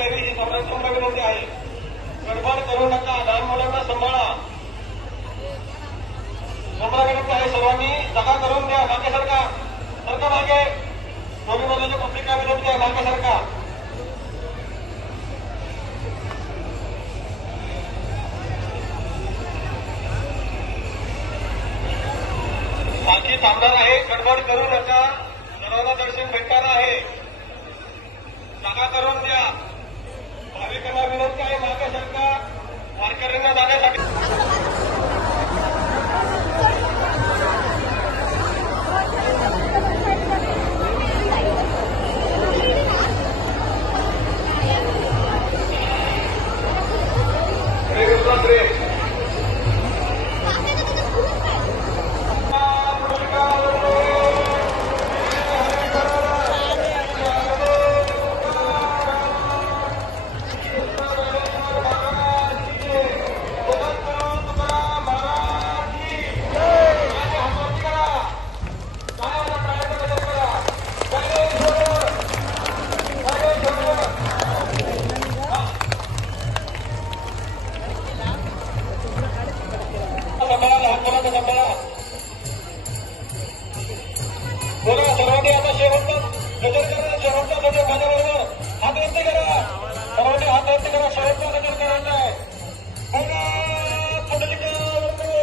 द्यावी ही सर्वांसमोर विनंती आहे. गडबड करू नका, लहान मुलांना सांभाळा. नम्र विनंती आहे, सर्वांनी जागा करून द्या. मागे सरका, सरका मागे. दोन्ही बाजूची पत्रिका विनंती आहे, मागे सरका. पालखी थांबणार आहे, गडबड करू नका. सर्वांना दर्शन भेटणार आहे. जागा करून द्या. भाविकांना विनंती आहे, मागे सरका. वारकऱ्यांना जाण्यासाठी बोला. सर्वांनी आता शेवटचा गजर करा. शेवटचा गजर माझ्याबरोबर हात वरती करा. सर्वांनी हात वरती करा. शेवटचा गजर करायचा आहे. बोला पुंडलिका वरदे.